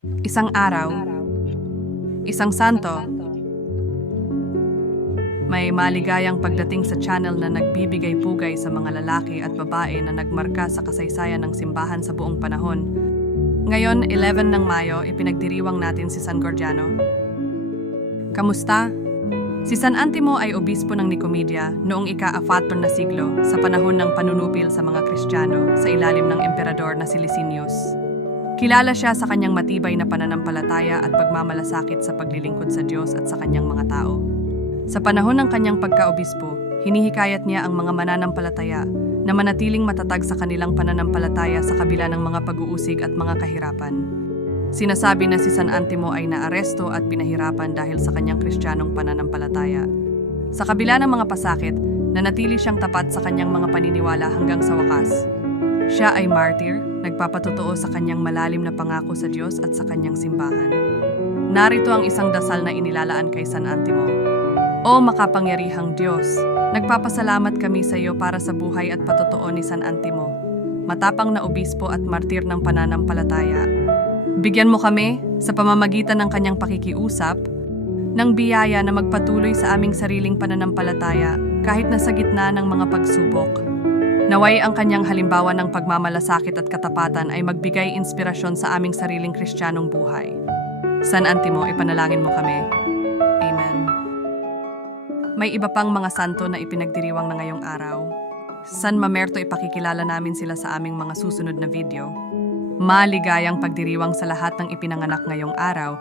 Isang araw, isang santo, may maligayang pagdating sa channel na nagbibigay pugay sa mga lalaki at babae na nagmarka sa kasaysayan ng simbahan sa buong panahon. Ngayon, 11 ng Mayo, ipinagdiriwang natin si San Gordiano. Kamusta? Si San Antimo ay obispo ng Nicomedia noong ika-4 na siglo sa panahon ng panunupil sa mga Kristiyano sa ilalim ng emperador na si Licinius. Kilala siya sa kanyang matibay na pananampalataya at pagmamalasakit sa paglilingkod sa Diyos at sa kanyang mga tao. Sa panahon ng kanyang pagkaobispo, hinihikayat niya ang mga mananampalataya na manatiling matatag sa kanilang pananampalataya sa kabila ng mga pag-uusig at mga kahirapan. Sinasabi na si San Antimo ay naaresto at pinahirapan dahil sa kanyang Kristiyanong pananampalataya. Sa kabila ng mga pasakit, nanatili siyang tapat sa kanyang mga paniniwala hanggang sa wakas. Siya ay martyr, nagpapatotoo sa kanyang malalim na pangako sa Diyos at sa kanyang simbahan. Narito ang isang dasal na inilalaan kay San Antimo. O makapangyarihang Diyos, nagpapasalamat kami sa iyo para sa buhay at patotoo ni San Antimo, matapang na obispo at martir ng pananampalataya. Bigyan mo kami, sa pamamagitan ng kanyang pakikiusap, ng biyaya na magpatuloy sa aming sariling pananampalataya kahit nasa gitna ng mga pagsubok. Naway ang kanyang halimbawa ng pagmamalasakit at katapatan ay magbigay inspirasyon sa aming sariling Kristiyanong buhay. San Antimo, ipanalangin mo kami. Amen. May iba pang mga santo na ipinagdiriwang na ngayong araw. San Mamerto, ipakikilala namin sila sa aming mga susunod na video. Maligayang pagdiriwang sa lahat ng ipinanganak ngayong araw.